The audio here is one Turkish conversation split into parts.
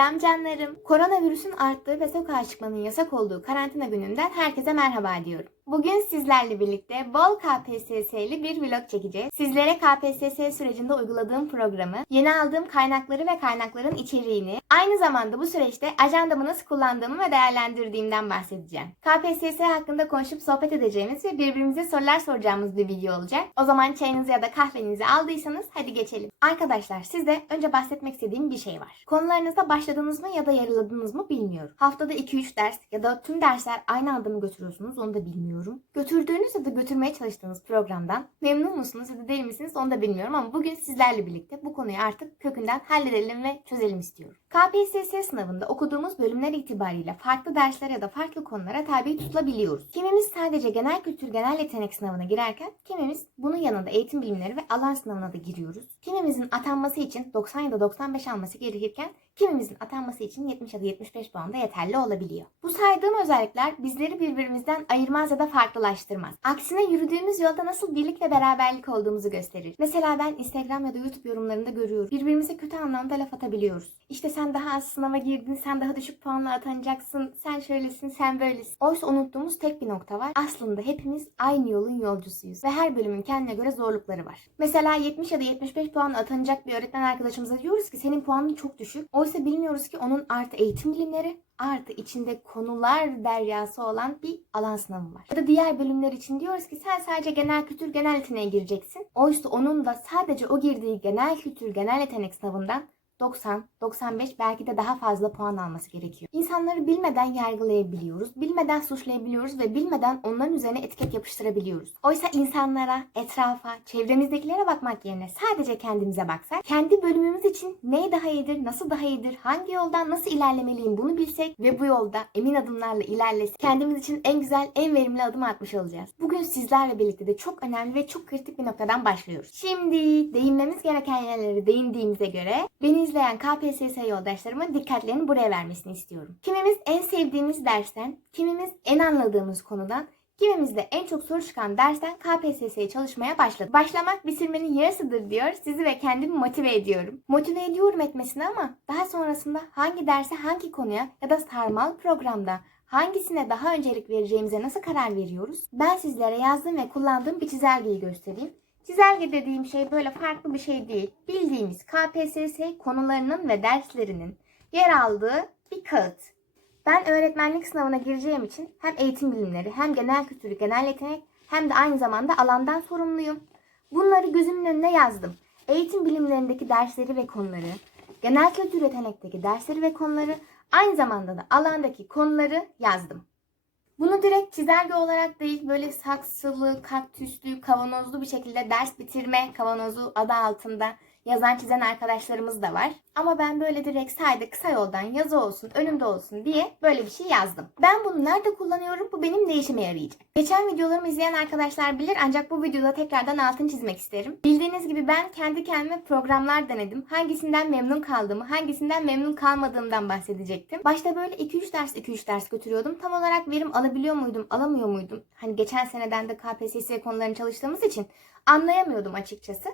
Selam canlarım. Koronavirüsün arttığı ve sokağa çıkmanın yasak olduğu karantina gününden herkese merhaba diyorum. Bugün sizlerle birlikte bol KPSS'li bir vlog çekeceğiz. Sizlere KPSS sürecinde uyguladığım programı, yeni aldığım kaynakları ve kaynakların içeriğini, aynı zamanda bu süreçte ajandamı nasıl kullandığımı ve değerlendirdiğimden bahsedeceğim. KPSS hakkında konuşup sohbet edeceğimiz ve birbirimize sorular soracağımız bir video olacak. O zaman çayınızı ya da kahvenizi aldıysanız hadi geçelim. Arkadaşlar size önce bahsetmek istediğim bir şey var. Konularınıza başladınız mı ya da yarıladınız mı bilmiyorum. Haftada 2-3 ders ya da tüm dersler aynı anda mı götürüyorsunuz onu da bilmiyorum. Götürdüğünüz ya da götürmeye çalıştığınız programdan memnun musunuz ya da değil misiniz onu da bilmiyorum ama bugün sizlerle birlikte bu konuyu artık kökünden halledelim ve çözelim istiyorum. KPSS sınavında okuduğumuz bölümler itibariyle farklı derslere ya da farklı konulara tabi tutulabiliyoruz. Kimimiz sadece genel kültür genel yetenek sınavına girerken kimimiz bunun yanında eğitim bilimleri ve alan sınavına da giriyoruz. Kimimizin atanması için 90 ya da 95 alması gerekirken kimimizin atanması için 70 ya da 75 puan da yeterli olabiliyor. Bu saydığım özellikler bizleri birbirimizden ayırmaz ya da farklılaştırmaz. Aksine yürüdüğümüz yolda nasıl birlik ve beraberlik olduğumuzu gösterir. Mesela ben Instagram ya da YouTube yorumlarında görüyorum. Birbirimize kötü anlamda laf atabiliyoruz. İşte sen daha az sınava girdin, sen daha düşük puanla atanacaksın, sen şöylesin, sen böylesin. Oysa unuttuğumuz tek bir nokta var. Aslında hepimiz aynı yolun yolcusuyuz ve her bölümün kendine göre zorlukları var. Mesela 70 ya da 75 puanla atanacak bir öğretmen arkadaşımıza diyoruz ki senin puanın çok düşük. Oysa bilmiyoruz ki onun artı eğitim bilimleri artı içinde konular deryası olan bir alan sınavı var. Ya da diğer bölümler için diyoruz ki sen sadece genel kültür genel yeteneğe gireceksin. Oysa onun da sadece o girdiği genel kültür genel yetenek sınavından 90, 95 belki de daha fazla puan alması gerekiyor. İnsanları bilmeden yargılayabiliyoruz, bilmeden suçlayabiliyoruz ve bilmeden onların üzerine etiket yapıştırabiliyoruz. Oysa insanlara, etrafa, çevremizdekilere bakmak yerine sadece kendimize baksak, kendi bölümümüz için ne daha iyidir, nasıl daha iyidir, hangi yoldan nasıl ilerlemeliyim bunu bilsek ve bu yolda emin adımlarla ilerlesek kendimiz için en güzel, en verimli adım atmış olacağız. Bugün sizlerle birlikte de çok önemli ve çok kritik bir noktadan başlıyoruz. Şimdi değinmemiz gereken yerlere değindiğimize göre beni izleyen KPSS yoldaşlarımın dikkatlerini buraya vermesini istiyorum. Kimimiz en sevdiğimiz dersten, kimimiz en anladığımız konudan, Kimimiz de en çok soru çıkan dersten KPSS'ye çalışmaya başladı. Başlamak bitirmenin yarısıdır diyor. Sizi ve kendimi motive ediyorum. Motive ediyorum etmesine ama daha sonrasında hangi derse hangi konuya ya da sarmal programda hangisine daha öncelik vereceğimize nasıl karar veriyoruz? Ben sizlere yazdığım ve kullandığım bir çizelgeyi göstereyim. Çizelge dediğim şey böyle farklı bir şey değil. Bildiğimiz KPSS konularının ve derslerinin yer aldığı bir kağıt. Ben öğretmenlik sınavına gireceğim için hem eğitim bilimleri hem genel kültürü, genel yetenek hem de aynı zamanda alandan sorumluyum. Bunları gözümün önüne yazdım. Eğitim bilimlerindeki dersleri ve konuları, genel kültür yetenekteki dersleri ve konuları, aynı zamanda da alandaki konuları yazdım. Bunu direkt çizelge olarak değil böyle saksılı, kaktüslü, kavanozlu bir şekilde ders bitirme kavanozu adı altında yazan çizen arkadaşlarımız da var. Ama ben böyle direkt sayede kısa yoldan yazı olsun, önümde olsun diye böyle bir şey yazdım. Ben bunu nerede kullanıyorum? Bu benim ne işime yarayacak? Geçen videolarımı izleyen arkadaşlar bilir ancak bu videoda tekrardan altını çizmek isterim. Bildiğiniz gibi ben kendi kendime programlar denedim. Hangisinden memnun kaldığımı, hangisinden memnun kalmadığımdan bahsedecektim. Başta böyle 2-3 ders 2-3 ders götürüyordum. Tam olarak verim alabiliyor muydum, alamıyor muydum? Hani geçen seneden de KPSS konularını çalıştığımız için anlayamıyordum açıkçası.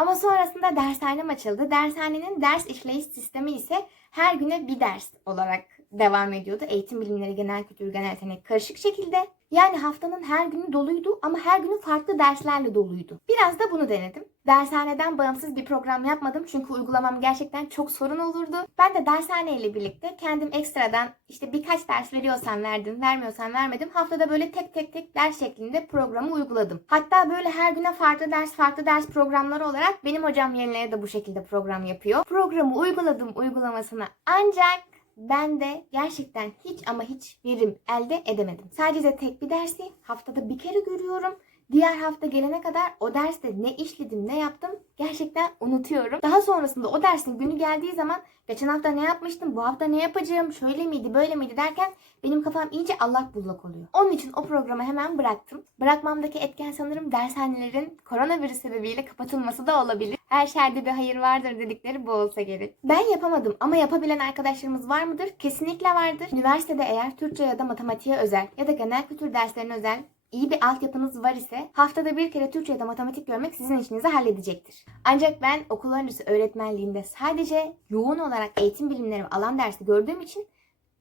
Ama sonrasında dershanem açıldı. Dershanenin ders işleyiş sistemi ise her güne bir ders olarak devam ediyordu. Eğitim bilimleri, genel kültür, genel yetenek karışık şekilde. Yani haftanın her günü doluydu ama her günü farklı derslerle doluydu. Biraz da bunu denedim. Dershaneden bağımsız bir program yapmadım çünkü uygulamam gerçekten çok sorun olurdu. Ben de dershane ile birlikte kendim ekstradan işte birkaç ders veriyorsam verdim, vermiyorsam vermedim. Haftada böyle tek tek tek ders şeklinde programı uyguladım. Hatta böyle her güne farklı ders, farklı ders programları olarak benim hocam Yenile'ye de bu şekilde program yapıyor. Programı uyguladım uygulamasına ancak ben de gerçekten hiç ama hiç verim elde edemedim. Sadece tek bir dersi haftada bir kere görüyorum. Diğer hafta gelene kadar o derste ne işledim ne yaptım gerçekten unutuyorum. Daha sonrasında o dersin günü geldiği zaman geçen hafta ne yapmıştım, bu hafta ne yapacağım, şöyle miydi, böyle miydi derken benim kafam iyice allak bullak oluyor. Onun için o programı hemen bıraktım. Bırakmamdaki etken sanırım dershanelerin koronavirüs sebebiyle kapatılması da olabilir. Her şerde bir hayır vardır dedikleri bu olsa gerek. Ben yapamadım ama yapabilen arkadaşlarımız var mıdır? Kesinlikle vardır. Üniversitede eğer Türkçe ya da matematiğe özel ya da genel kültür derslerine özel iyi bir altyapınız var ise haftada bir kere Türkçe ya da matematik görmek sizin işinizi halledecektir. Ancak ben okul öncesi öğretmenliğinde sadece yoğun olarak eğitim bilimleri alan dersi gördüğüm için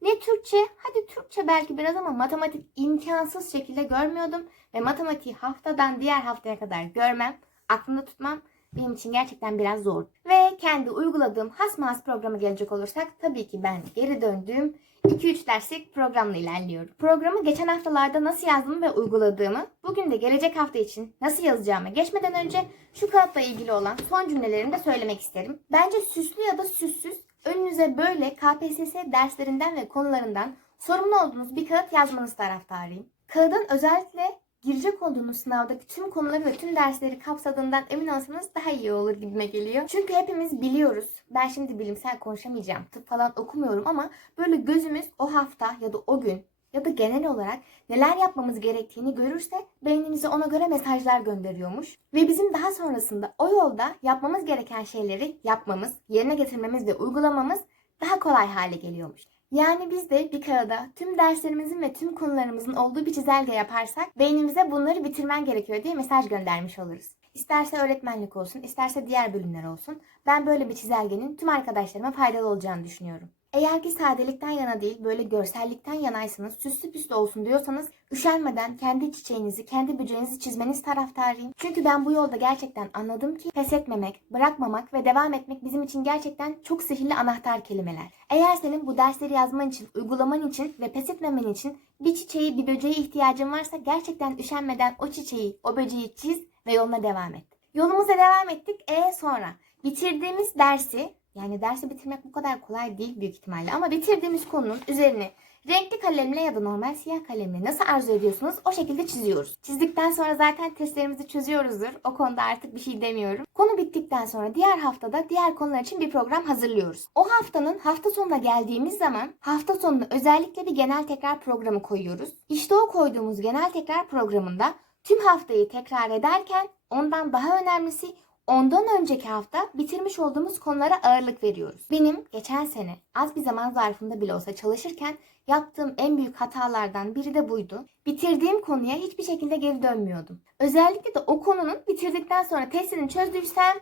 ne Türkçe, hadi Türkçe belki biraz ama matematik imkansız şekilde görmüyordum. Ve matematiği haftadan diğer haftaya kadar görmem, aklımda tutmam benim için gerçekten biraz zor. Ve kendi uyguladığım Hasmahas programı gelecek olursak tabii ki ben geri döndüğüm 2-3 derslik programla ilerliyorum. Programı geçen haftalarda nasıl yazdığımı ve uyguladığımı, bugün de gelecek hafta için nasıl yazacağımı geçmeden önce şu kağıtla ilgili olan son cümlelerimi de söylemek isterim. Bence süslü ya da süssüz önünüze böyle KPSS derslerinden ve konularından sorumlu olduğunuz bir kağıt yazmanız taraftarıyım. Kağıdın özellikle girecek olduğunuz sınavdaki tüm konuları ve tüm dersleri kapsadığından emin olsanız daha iyi olur gibime geliyor. Çünkü hepimiz biliyoruz. Ben şimdi bilimsel konuşamayacağım. Tıp falan okumuyorum ama böyle gözümüz o hafta ya da o gün ya da genel olarak neler yapmamız gerektiğini görürse beynimize ona göre mesajlar gönderiyormuş. Ve bizim daha sonrasında o yolda yapmamız gereken şeyleri yapmamız, yerine getirmemiz ve uygulamamız daha kolay hale geliyormuş. Yani biz de bir kağıda tüm derslerimizin ve tüm konularımızın olduğu bir çizelge yaparsak beynimize bunları bitirmen gerekiyor diye mesaj göndermiş oluruz. İsterse öğretmenlik olsun, isterse diğer bölümler olsun. Ben böyle bir çizelgenin tüm arkadaşlarıma faydalı olacağını düşünüyorum. Eğer ki sadelikten yana değil böyle görsellikten yanaysanız süslü püslü olsun diyorsanız üşenmeden kendi çiçeğinizi, kendi böceğinizi çizmeniz taraftarıyım. Çünkü ben bu yolda gerçekten anladım ki pes etmemek, bırakmamak ve devam etmek bizim için gerçekten çok sihirli anahtar kelimeler. Eğer senin bu dersleri yazman için, uygulaman için ve pes etmemen için bir çiçeği, bir böceğe ihtiyacın varsa gerçekten üşenmeden o çiçeği, o böceği çiz ve yoluna devam et. Yolumuza devam ettik. E sonra bitirdiğimiz dersi yani dersi bitirmek bu kadar kolay değil büyük ihtimalle ama bitirdiğimiz konunun üzerine renkli kalemle ya da normal siyah kalemle nasıl arzu ediyorsunuz o şekilde çiziyoruz. Çizdikten sonra zaten testlerimizi çözüyoruzdur. O konuda artık bir şey demiyorum. Konu bittikten sonra diğer haftada diğer konular için bir program hazırlıyoruz. O haftanın hafta sonuna geldiğimiz zaman hafta sonuna özellikle bir genel tekrar programı koyuyoruz. İşte o koyduğumuz genel tekrar programında tüm haftayı tekrar ederken ondan daha önemlisi Ondan önceki hafta bitirmiş olduğumuz konulara ağırlık veriyoruz. Benim geçen sene az bir zaman zarfında bile olsa çalışırken yaptığım en büyük hatalardan biri de buydu. Bitirdiğim konuya hiçbir şekilde geri dönmüyordum. Özellikle de o konunun bitirdikten sonra testini çözdüysem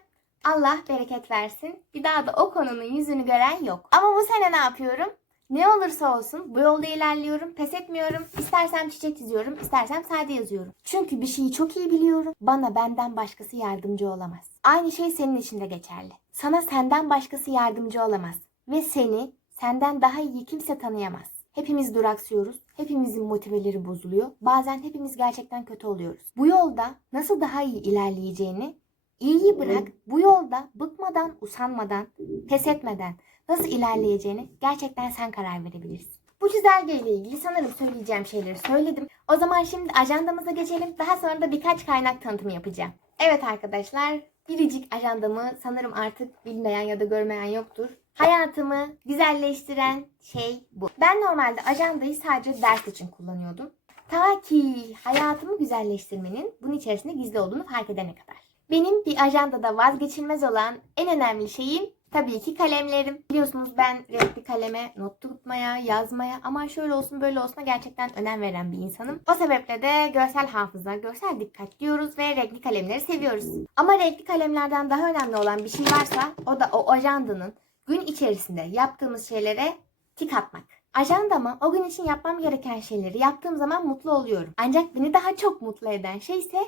Allah bereket versin. Bir daha da o konunun yüzünü gören yok. Ama bu sene ne yapıyorum? Ne olursa olsun bu yolda ilerliyorum, pes etmiyorum. İstersem çiçek çiziyorum, istersem sade yazıyorum. Çünkü bir şeyi çok iyi biliyorum. Bana benden başkası yardımcı olamaz. Aynı şey senin için de geçerli. Sana senden başkası yardımcı olamaz. Ve seni senden daha iyi kimse tanıyamaz. Hepimiz duraksıyoruz. Hepimizin motiveleri bozuluyor. Bazen hepimiz gerçekten kötü oluyoruz. Bu yolda nasıl daha iyi ilerleyeceğini İyiyi bırak bu yolda bıkmadan, usanmadan, pes etmeden nasıl ilerleyeceğini gerçekten sen karar verebilirsin. Bu çizelge ilgili sanırım söyleyeceğim şeyleri söyledim. O zaman şimdi ajandamıza geçelim. Daha sonra da birkaç kaynak tanıtımı yapacağım. Evet arkadaşlar, biricik ajandamı sanırım artık bilmeyen ya da görmeyen yoktur. Hayatımı güzelleştiren şey bu. Ben normalde ajandayı sadece ders için kullanıyordum. Ta ki hayatımı güzelleştirmenin bunun içerisinde gizli olduğunu fark edene kadar. Benim bir ajandada vazgeçilmez olan en önemli şeyim tabii ki kalemlerim. Biliyorsunuz ben renkli kaleme not tutmaya, yazmaya ama şöyle olsun böyle olsun gerçekten önem veren bir insanım. O sebeple de görsel hafıza, görsel dikkat diyoruz ve renkli kalemleri seviyoruz. Ama renkli kalemlerden daha önemli olan bir şey varsa o da o ajandanın gün içerisinde yaptığımız şeylere tik atmak. Ajandama o gün için yapmam gereken şeyleri yaptığım zaman mutlu oluyorum. Ancak beni daha çok mutlu eden şey ise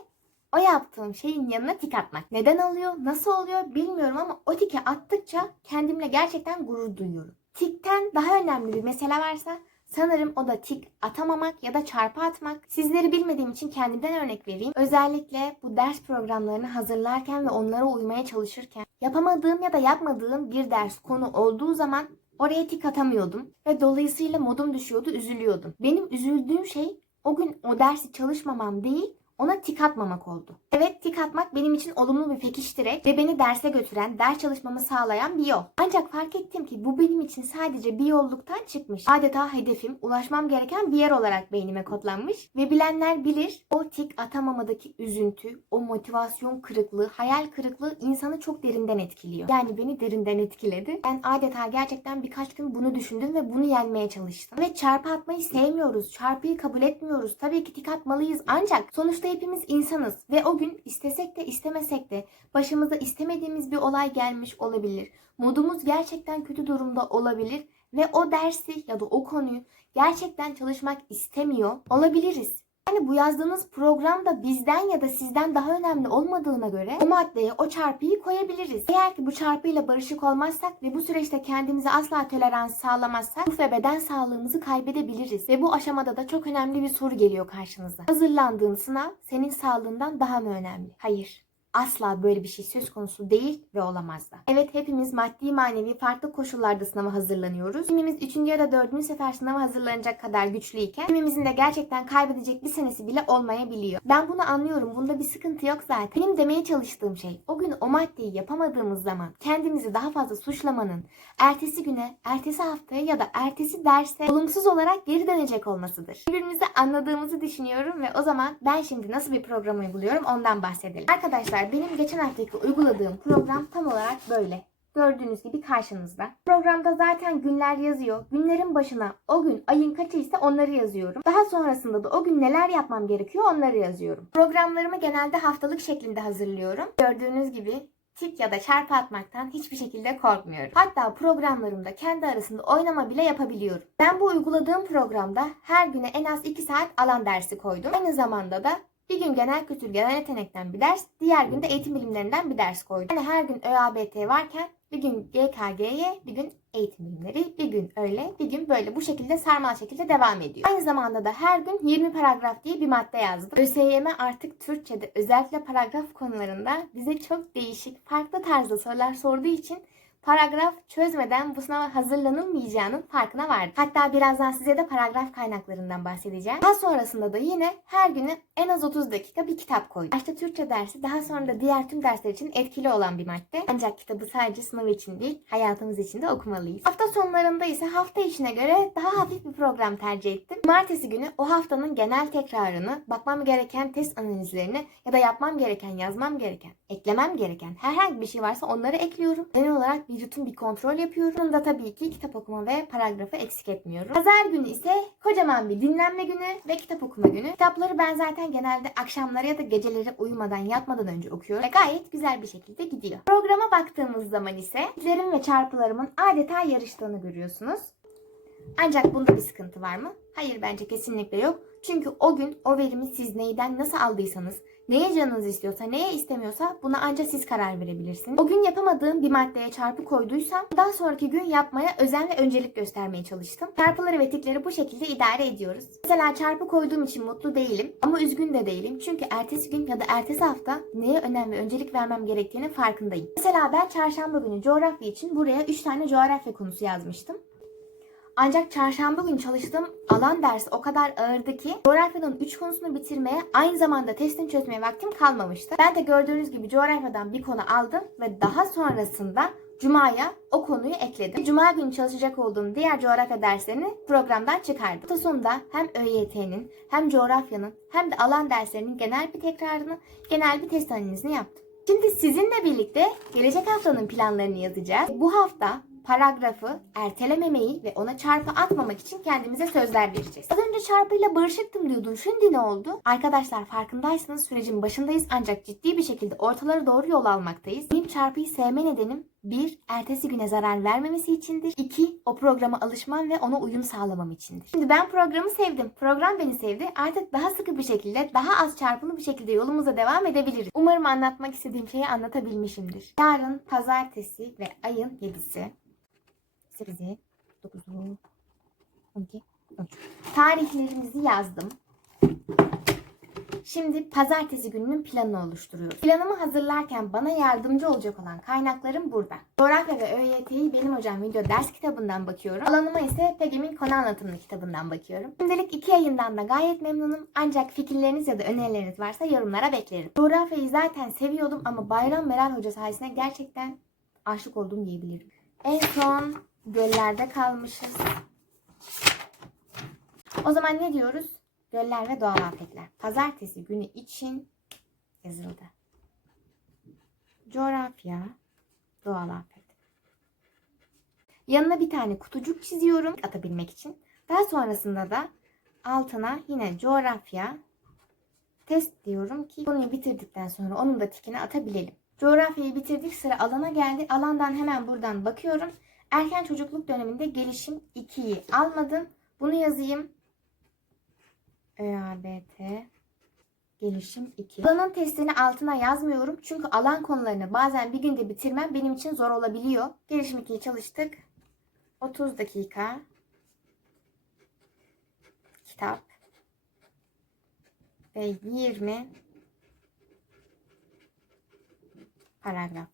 o yaptığım şeyin yanına tik atmak. Neden oluyor, nasıl oluyor bilmiyorum ama o tiki attıkça kendimle gerçekten gurur duyuyorum. Tikten daha önemli bir mesele varsa sanırım o da tik atamamak ya da çarpı atmak. Sizleri bilmediğim için kendimden örnek vereyim. Özellikle bu ders programlarını hazırlarken ve onlara uymaya çalışırken yapamadığım ya da yapmadığım bir ders konu olduğu zaman oraya tik atamıyordum ve dolayısıyla modum düşüyordu, üzülüyordum. Benim üzüldüğüm şey o gün o dersi çalışmamam değil, ona tik atmamak oldu. Evet tik atmak benim için olumlu bir pekiştirek ve beni derse götüren, ders çalışmamı sağlayan bir yol. Ancak fark ettim ki bu benim için sadece bir yolluktan çıkmış. Adeta hedefim, ulaşmam gereken bir yer olarak beynime kodlanmış. Ve bilenler bilir o tik atamamadaki üzüntü, o motivasyon kırıklığı, hayal kırıklığı insanı çok derinden etkiliyor. Yani beni derinden etkiledi. Ben adeta gerçekten birkaç gün bunu düşündüm ve bunu yenmeye çalıştım. Ve çarpı atmayı sevmiyoruz. Çarpıyı kabul etmiyoruz. Tabii ki tik atmalıyız. Ancak sonuçta hepimiz insanız. Ve o gün istesek de istemesek de başımıza istemediğimiz bir olay gelmiş olabilir. Modumuz gerçekten kötü durumda olabilir. Ve o dersi ya da o konuyu gerçekten çalışmak istemiyor olabiliriz. Yani bu yazdığınız program da bizden ya da sizden daha önemli olmadığına göre o maddeye o çarpıyı koyabiliriz. Eğer ki bu çarpıyla barışık olmazsak ve bu süreçte kendimize asla tolerans sağlamazsak ruh ve beden sağlığımızı kaybedebiliriz. Ve bu aşamada da çok önemli bir soru geliyor karşınıza. Hazırlandığın sınav senin sağlığından daha mı önemli? Hayır. Asla böyle bir şey söz konusu değil ve olamaz da. Evet hepimiz maddi manevi farklı koşullarda sınava hazırlanıyoruz. Kimimiz 3. ya da 4. sefer sınava hazırlanacak kadar güçlüyken kimimizin de gerçekten kaybedecek bir senesi bile olmayabiliyor. Ben bunu anlıyorum. Bunda bir sıkıntı yok zaten. Benim demeye çalıştığım şey o gün o maddeyi yapamadığımız zaman kendimizi daha fazla suçlamanın ertesi güne, ertesi haftaya ya da ertesi derse olumsuz olarak geri dönecek olmasıdır. Birbirimizi anladığımızı düşünüyorum ve o zaman ben şimdi nasıl bir program uyguluyorum ondan bahsedelim. Arkadaşlar benim geçen haftaki uyguladığım program tam olarak böyle. Gördüğünüz gibi karşınızda. Programda zaten günler yazıyor. Günlerin başına o gün ayın kaçıysa onları yazıyorum. Daha sonrasında da o gün neler yapmam gerekiyor onları yazıyorum. Programlarımı genelde haftalık şeklinde hazırlıyorum. Gördüğünüz gibi tik ya da çarpı atmaktan hiçbir şekilde korkmuyorum. Hatta programlarımda kendi arasında oynama bile yapabiliyorum. Ben bu uyguladığım programda her güne en az 2 saat alan dersi koydum. Aynı zamanda da bir gün genel kültür genel yetenekten bir ders, diğer gün de eğitim bilimlerinden bir ders koydum. Yani her gün ÖABT varken bir gün GKG'ye, bir gün eğitim bilimleri, bir gün öyle, bir gün böyle bu şekilde sarmal şekilde devam ediyor. Aynı zamanda da her gün 20 paragraf diye bir madde yazdım. ÖSYM artık Türkçe'de özellikle paragraf konularında bize çok değişik, farklı tarzda sorular sorduğu için paragraf çözmeden bu sınava hazırlanılmayacağının farkına vardım. Hatta birazdan size de paragraf kaynaklarından bahsedeceğim. Daha sonrasında da yine her günü en az 30 dakika bir kitap koydum. Başta Türkçe dersi daha sonra da diğer tüm dersler için etkili olan bir madde. Ancak kitabı sadece sınav için değil hayatımız için de okumalıyız. Hafta sonlarında ise hafta içine göre daha hafif bir program tercih ettim. Cumartesi günü o haftanın genel tekrarını, bakmam gereken test analizlerini ya da yapmam gereken, yazmam gereken, eklemem gereken herhangi bir şey varsa onları ekliyorum. Genel olarak rutin bir kontrol yapıyorum. Bunda tabii ki kitap okuma ve paragrafı eksik etmiyorum. Pazar günü ise kocaman bir dinlenme günü ve kitap okuma günü. Kitapları ben zaten genelde akşamları ya da geceleri uyumadan yatmadan önce okuyorum ve gayet güzel bir şekilde gidiyor. Programa baktığımız zaman ise tiklerim ve çarpılarımın adeta yarıştığını görüyorsunuz. Ancak bunda bir sıkıntı var mı? Hayır bence kesinlikle yok. Çünkü o gün o verimi siz neyden nasıl aldıysanız, neye canınız istiyorsa, neye istemiyorsa buna ancak siz karar verebilirsiniz. O gün yapamadığım bir maddeye çarpı koyduysam daha sonraki gün yapmaya özen ve öncelik göstermeye çalıştım. Çarpıları ve tikleri bu şekilde idare ediyoruz. Mesela çarpı koyduğum için mutlu değilim ama üzgün de değilim. Çünkü ertesi gün ya da ertesi hafta neye önem ve öncelik vermem gerektiğini farkındayım. Mesela ben çarşamba günü coğrafya için buraya 3 tane coğrafya konusu yazmıştım. Ancak çarşamba günü çalıştığım alan dersi o kadar ağırdı ki coğrafyanın 3 konusunu bitirmeye aynı zamanda testini çözmeye vaktim kalmamıştı. Ben de gördüğünüz gibi coğrafyadan bir konu aldım ve daha sonrasında Cuma'ya o konuyu ekledim. Cuma günü çalışacak olduğum diğer coğrafya derslerini programdan çıkardım. Hafta sonunda hem ÖYT'nin hem coğrafyanın hem de alan derslerinin genel bir tekrarını, genel bir test analizini yaptım. Şimdi sizinle birlikte gelecek haftanın planlarını yazacağız. Bu hafta paragrafı ertelememeyi ve ona çarpı atmamak için kendimize sözler vereceğiz. Az önce çarpıyla barışıktım diyordun. Şimdi ne oldu? Arkadaşlar farkındaysanız sürecin başındayız ancak ciddi bir şekilde ortalara doğru yol almaktayız. Benim çarpıyı sevme nedenim bir, ertesi güne zarar vermemesi içindir. İki, o programa alışmam ve ona uyum sağlamam içindir. Şimdi ben programı sevdim. Program beni sevdi. Artık daha sıkı bir şekilde, daha az çarpılı bir şekilde yolumuza devam edebiliriz. Umarım anlatmak istediğim şeyi anlatabilmişimdir. Yarın pazartesi ve ayın 7'si. 8'i, 9'u, 12, 13. Tarihlerimizi yazdım. Şimdi pazartesi gününün planını oluşturuyoruz. Planımı hazırlarken bana yardımcı olacak olan kaynaklarım burada. Coğrafya ve ÖYT'yi benim hocam video ders kitabından bakıyorum. Alanıma ise Pegim'in konu anlatımlı kitabından bakıyorum. Şimdilik iki yayından da gayet memnunum. Ancak fikirleriniz ya da önerileriniz varsa yorumlara beklerim. Coğrafyayı zaten seviyordum ama Bayram Meral Hoca sayesinde gerçekten aşık oldum diyebilirim. En son göllerde kalmışız. O zaman ne diyoruz? Göller ve doğal afetler. Pazartesi günü için yazıldı. Coğrafya, doğal afet. Yanına bir tane kutucuk çiziyorum atabilmek için. Daha sonrasında da altına yine coğrafya test diyorum ki konuyu bitirdikten sonra onun da tikini atabilelim. Coğrafyayı bitirdik sıra alana geldi. Alandan hemen buradan bakıyorum. Erken çocukluk döneminde gelişim 2'yi almadım. Bunu yazayım. ÖABT gelişim 2. Alanın testini altına yazmıyorum. Çünkü alan konularını bazen bir günde bitirmem benim için zor olabiliyor. Gelişim 2'yi çalıştık. 30 dakika. Kitap. Ve 20 paragraf.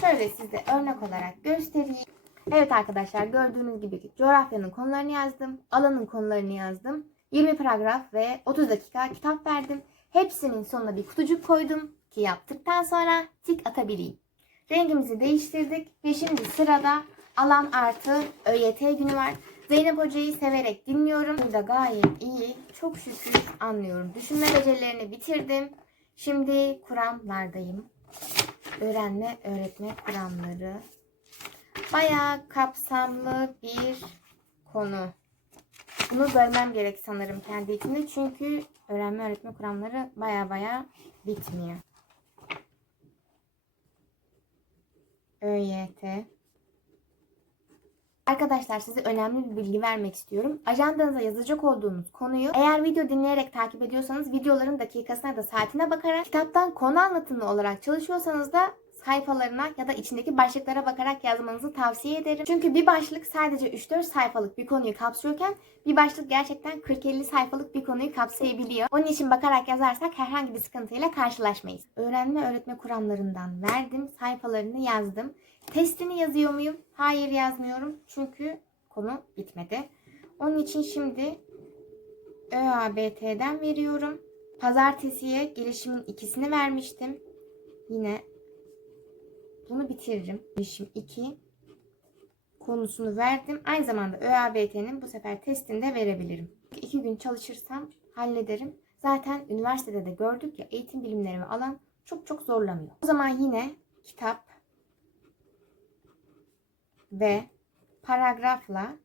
Şöyle size örnek olarak göstereyim. Evet arkadaşlar gördüğünüz gibi coğrafyanın konularını yazdım. Alanın konularını yazdım. 20 paragraf ve 30 dakika kitap verdim. Hepsinin sonuna bir kutucuk koydum ki yaptıktan sonra tik atabileyim. Rengimizi değiştirdik ve şimdi sırada alan artı ÖYT günü var. Zeynep Hoca'yı severek dinliyorum. Burada gayet iyi. Çok şükür anlıyorum. Düşünme becerilerini bitirdim. Şimdi kuramlardayım. Öğrenme, öğretme kuramları. Bayağı kapsamlı bir konu. Bunu bölmem gerek sanırım kendi içinde. Çünkü öğrenme öğretme kuramları baya baya bitmiyor. ÖYT. Arkadaşlar size önemli bir bilgi vermek istiyorum. Ajandanıza yazacak olduğunuz konuyu eğer video dinleyerek takip ediyorsanız videoların dakikasına da saatine bakarak kitaptan konu anlatımlı olarak çalışıyorsanız da sayfalarına ya da içindeki başlıklara bakarak yazmanızı tavsiye ederim. Çünkü bir başlık sadece 3-4 sayfalık bir konuyu kapsıyorken bir başlık gerçekten 40-50 sayfalık bir konuyu kapsayabiliyor. Onun için bakarak yazarsak herhangi bir sıkıntıyla karşılaşmayız. Öğrenme öğretme kuramlarından verdim. Sayfalarını yazdım. Testini yazıyor muyum? Hayır yazmıyorum. Çünkü konu bitmedi. Onun için şimdi ÖABT'den veriyorum. Pazartesiye gelişimin ikisini vermiştim. Yine bunu bitiririm. Gelişim 2 konusunu verdim. Aynı zamanda ÖABT'nin bu sefer testini de verebilirim. 2 gün çalışırsam hallederim. Zaten üniversitede de gördük ya eğitim bilimleri ve alan çok çok zorlamıyor. O zaman yine kitap ve paragrafla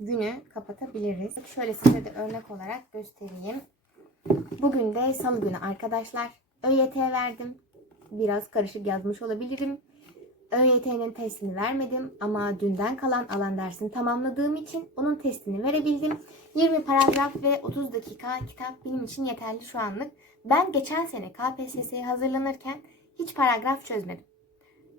günü kapatabiliriz. Şöyle size de örnek olarak göstereyim. Bugün de salı günü arkadaşlar. ÖYT verdim. Biraz karışık yazmış olabilirim. ÖYT'nin testini vermedim ama dünden kalan alan dersini tamamladığım için onun testini verebildim. 20 paragraf ve 30 dakika kitap benim için yeterli şu anlık. Ben geçen sene KPSS'ye hazırlanırken hiç paragraf çözmedim.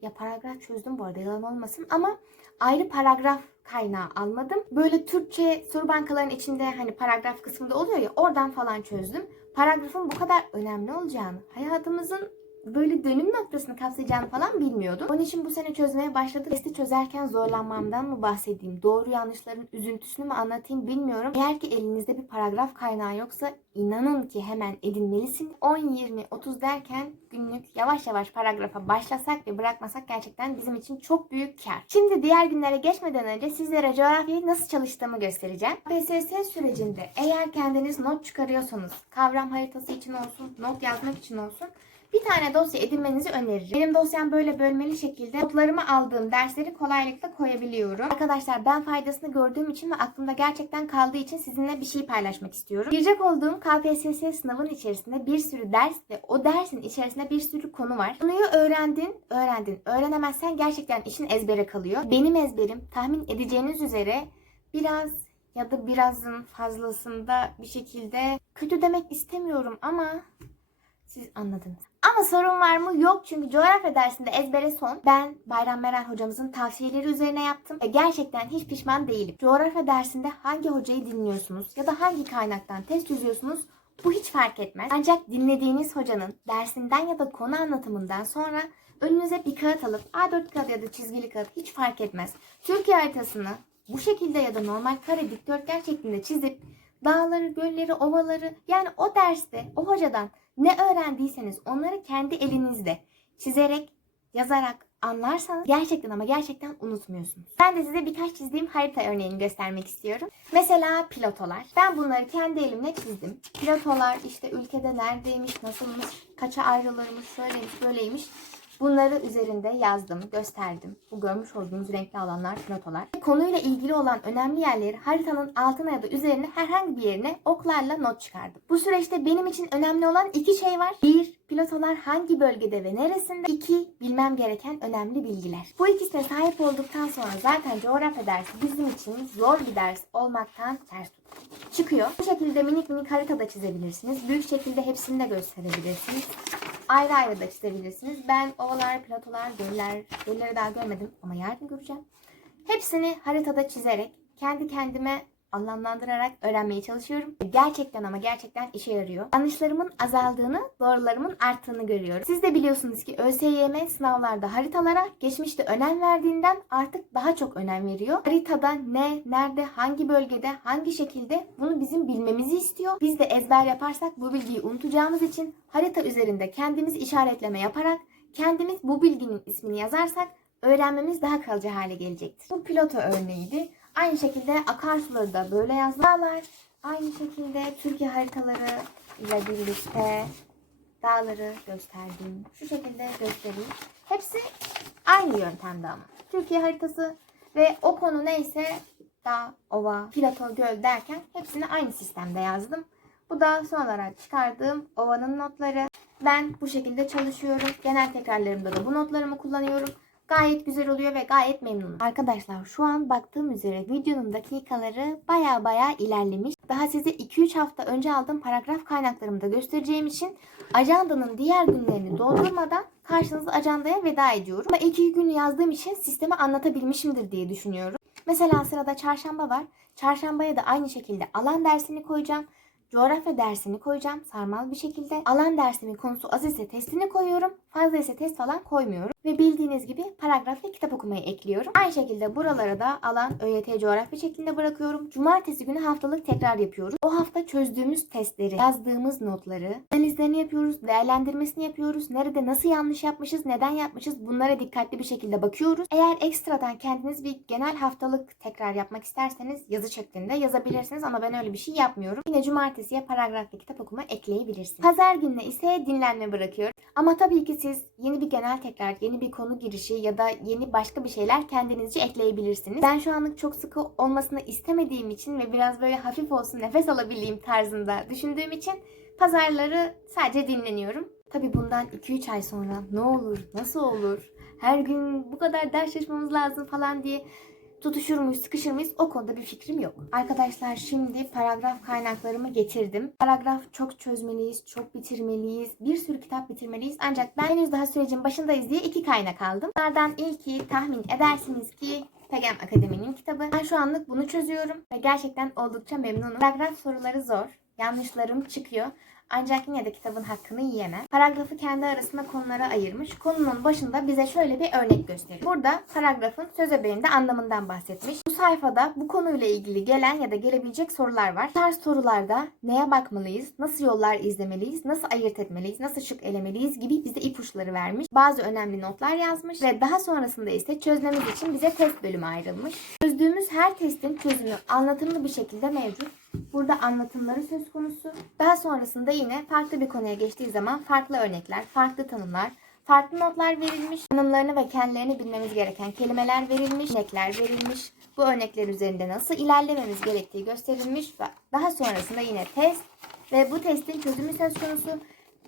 Ya paragraf çözdüm bu arada yalan olmasın ama ayrı paragraf kaynağı almadım. Böyle Türkçe soru bankalarının içinde hani paragraf kısmında oluyor ya oradan falan çözdüm. Paragrafın bu kadar önemli olacağını, hayatımızın böyle dönüm noktasını kapsayacağını falan bilmiyordum. Onun için bu sene çözmeye başladım. Testi çözerken zorlanmamdan mı bahsedeyim? Doğru yanlışların üzüntüsünü mü anlatayım bilmiyorum. Eğer ki elinizde bir paragraf kaynağı yoksa inanın ki hemen edinmelisin. 10, 20, 30 derken günlük yavaş yavaş paragrafa başlasak ve bırakmasak gerçekten bizim için çok büyük kar. Şimdi diğer günlere geçmeden önce sizlere coğrafyayı nasıl çalıştığımı göstereceğim. PSS sürecinde eğer kendiniz not çıkarıyorsanız kavram haritası için olsun, not yazmak için olsun bir tane dosya edinmenizi öneririm. Benim dosyam böyle bölmeli şekilde notlarımı aldığım dersleri kolaylıkla koyabiliyorum. Arkadaşlar ben faydasını gördüğüm için ve aklımda gerçekten kaldığı için sizinle bir şey paylaşmak istiyorum. Girecek olduğum KPSS sınavın içerisinde bir sürü ders ve o dersin içerisinde bir sürü konu var. Konuyu öğrendin, öğrendin. Öğrenemezsen gerçekten işin ezbere kalıyor. Benim ezberim tahmin edeceğiniz üzere biraz ya da birazın fazlasında bir şekilde kötü demek istemiyorum ama siz anladınız. Ama sorun var mı? Yok çünkü coğrafya dersinde ezbere son. Ben Bayram Meral hocamızın tavsiyeleri üzerine yaptım. Ve gerçekten hiç pişman değilim. Coğrafya dersinde hangi hocayı dinliyorsunuz ya da hangi kaynaktan test çözüyorsunuz bu hiç fark etmez. Ancak dinlediğiniz hocanın dersinden ya da konu anlatımından sonra önünüze bir kağıt alıp A4 kağıt ya da çizgili kağıt hiç fark etmez. Türkiye haritasını bu şekilde ya da normal kare dikdörtgen şeklinde çizip dağları, gölleri, ovaları yani o derste o hocadan ne öğrendiyseniz onları kendi elinizde çizerek, yazarak anlarsanız gerçekten ama gerçekten unutmuyorsunuz. Ben de size birkaç çizdiğim harita örneğini göstermek istiyorum. Mesela pilotolar. Ben bunları kendi elimle çizdim. Pilotolar işte ülkede neredeymiş, nasılmış, kaça ayrılırmış, şöyleymiş, böyleymiş. Bunları üzerinde yazdım, gösterdim. Bu görmüş olduğunuz renkli alanlar pilotolar. Konuyla ilgili olan önemli yerleri haritanın altına ya da üzerine herhangi bir yerine oklarla not çıkardım. Bu süreçte benim için önemli olan iki şey var. Bir, pilotolar hangi bölgede ve neresinde? İki, bilmem gereken önemli bilgiler. Bu ikisine sahip olduktan sonra zaten coğrafya dersi bizim için zor bir ders olmaktan ters. Çıkıyor. Bu şekilde minik minik haritada çizebilirsiniz. Büyük şekilde hepsini de gösterebilirsiniz ayrı ayrı da çizebilirsiniz. Ben ovalar, platolar, göller, gölleri daha görmedim ama yarın göreceğim. Hepsini haritada çizerek kendi kendime anlamlandırarak öğrenmeye çalışıyorum. Gerçekten ama gerçekten işe yarıyor. Yanlışlarımın azaldığını, doğrularımın arttığını görüyorum. Siz de biliyorsunuz ki ÖSYM sınavlarda haritalara geçmişte önem verdiğinden artık daha çok önem veriyor. Haritada ne, nerede, hangi bölgede, hangi şekilde bunu bizim bilmemizi istiyor. Biz de ezber yaparsak bu bilgiyi unutacağımız için harita üzerinde kendimiz işaretleme yaparak kendimiz bu bilginin ismini yazarsak öğrenmemiz daha kalıcı hale gelecektir. Bu piloto örneğiydi. Aynı şekilde akarsuları da böyle yazdılar. Aynı şekilde Türkiye haritaları ile birlikte dağları gösterdim. Şu şekilde göstereyim. Hepsi aynı yöntemde ama. Türkiye haritası ve o konu neyse dağ, ova, plato, göl derken hepsini aynı sistemde yazdım. Bu da son olarak çıkardığım ovanın notları. Ben bu şekilde çalışıyorum. Genel tekrarlarımda da bu notlarımı kullanıyorum. Gayet güzel oluyor ve gayet memnunum. Arkadaşlar şu an baktığım üzere videonun dakikaları baya baya ilerlemiş. Daha size 2-3 hafta önce aldığım paragraf kaynaklarımı da göstereceğim için ajandanın diğer günlerini doldurmadan karşınızda ajandaya veda ediyorum. Ama ilk iki gün yazdığım için sistemi anlatabilmişimdir diye düşünüyorum. Mesela sırada çarşamba var. Çarşambaya da aynı şekilde alan dersini koyacağım. Coğrafya dersini koyacağım sarmal bir şekilde. Alan dersimin konusu az ise testini koyuyorum. Fazla ise test falan koymuyorum. Ve bildiğiniz gibi paragraf ve kitap okumayı ekliyorum. Aynı şekilde buralara da alan ÖYT coğrafya şeklinde bırakıyorum. Cumartesi günü haftalık tekrar yapıyoruz. O hafta çözdüğümüz testleri, yazdığımız notları, analizlerini yapıyoruz, değerlendirmesini yapıyoruz. Nerede nasıl yanlış yapmışız, neden yapmışız bunlara dikkatli bir şekilde bakıyoruz. Eğer ekstradan kendiniz bir genel haftalık tekrar yapmak isterseniz yazı şeklinde yazabilirsiniz ama ben öyle bir şey yapmıyorum. Yine cumartesiye paragraf ve kitap okuma ekleyebilirsiniz. Pazar gününe ise dinlenme bırakıyorum. Ama tabii ki siz yeni bir genel tekrar, yeni bir konu girişi ya da yeni başka bir şeyler kendinizce ekleyebilirsiniz. Ben şu anlık çok sıkı olmasını istemediğim için ve biraz böyle hafif olsun nefes alabileyim tarzında düşündüğüm için pazarları sadece dinleniyorum. Tabii bundan 2-3 ay sonra ne olur, nasıl olur, her gün bu kadar ders çalışmamız lazım falan diye tutuşur muyuz, sıkışır mıyız o konuda bir fikrim yok. Arkadaşlar şimdi paragraf kaynaklarımı getirdim. Paragraf çok çözmeliyiz, çok bitirmeliyiz, bir sürü kitap bitirmeliyiz. Ancak ben henüz daha sürecin başındayız diye iki kaynak aldım. Bunlardan ilki tahmin edersiniz ki Pegem Akademi'nin kitabı. Ben şu anlık bunu çözüyorum ve gerçekten oldukça memnunum. Paragraf soruları zor. Yanlışlarım çıkıyor. Ancak yine de kitabın hakkını yiyemem. Paragrafı kendi arasında konulara ayırmış. Konunun başında bize şöyle bir örnek gösteriyor. Burada paragrafın söz öbeğinde anlamından bahsetmiş. Bu sayfada bu konuyla ilgili gelen ya da gelebilecek sorular var. Bu tarz sorularda neye bakmalıyız, nasıl yollar izlemeliyiz, nasıl ayırt etmeliyiz, nasıl şık elemeliyiz gibi bize ipuçları vermiş. Bazı önemli notlar yazmış ve daha sonrasında ise çözmemiz için bize test bölümü ayrılmış. Çözdüğümüz her testin çözümü anlatımlı bir şekilde mevcut. Burada anlatımları söz konusu. Daha sonrasında yine farklı bir konuya geçtiği zaman farklı örnekler, farklı tanımlar, farklı notlar verilmiş. Tanımlarını ve kendilerini bilmemiz gereken kelimeler verilmiş, örnekler verilmiş. Bu örnekler üzerinde nasıl ilerlememiz gerektiği gösterilmiş ve daha sonrasında yine test ve bu testin çözümü söz konusu.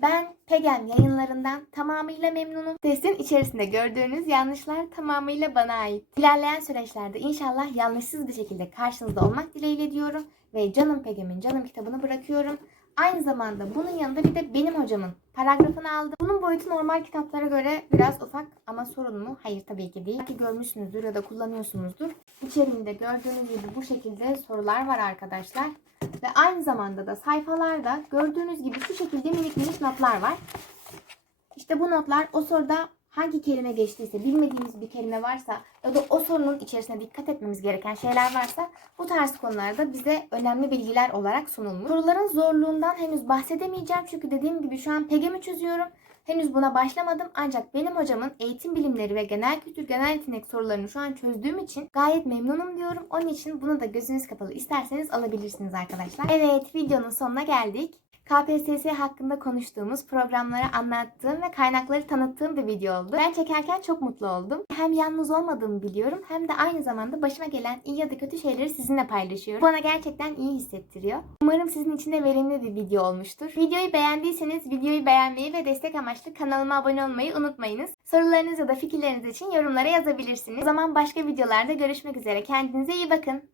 Ben Pegen yayınlarından tamamıyla memnunum. Testin içerisinde gördüğünüz yanlışlar tamamıyla bana ait. İlerleyen süreçlerde inşallah yanlışsız bir şekilde karşınızda olmak dileğiyle diyorum ve Canım Pegem'in Canım kitabını bırakıyorum. Aynı zamanda bunun yanında bir de benim hocamın paragrafını aldım. Bunun boyutu normal kitaplara göre biraz ufak ama sorun mu? Hayır tabii ki değil. Belki görmüşsünüzdür ya da kullanıyorsunuzdur. İçeriğinde gördüğünüz gibi bu şekilde sorular var arkadaşlar. Ve aynı zamanda da sayfalarda gördüğünüz gibi şu şekilde minik minik notlar var. İşte bu notlar o soruda hangi kelime geçtiyse, bilmediğimiz bir kelime varsa ya da o sorunun içerisine dikkat etmemiz gereken şeyler varsa bu tarz konularda bize önemli bilgiler olarak sunulmuş. Soruların zorluğundan henüz bahsedemeyeceğim çünkü dediğim gibi şu an PEG'imi çözüyorum. Henüz buna başlamadım ancak benim hocamın eğitim bilimleri ve genel kültür genel yetenek sorularını şu an çözdüğüm için gayet memnunum diyorum. Onun için bunu da gözünüz kapalı isterseniz alabilirsiniz arkadaşlar. Evet videonun sonuna geldik. KPSS hakkında konuştuğumuz, programları anlattığım ve kaynakları tanıttığım bir video oldu. Ben çekerken çok mutlu oldum. Hem yalnız olmadığımı biliyorum hem de aynı zamanda başıma gelen iyi ya da kötü şeyleri sizinle paylaşıyorum. Bana gerçekten iyi hissettiriyor. Umarım sizin için de verimli bir video olmuştur. Videoyu beğendiyseniz videoyu beğenmeyi ve destek amaçlı kanalıma abone olmayı unutmayınız. Sorularınız ya da fikirleriniz için yorumlara yazabilirsiniz. O zaman başka videolarda görüşmek üzere. Kendinize iyi bakın.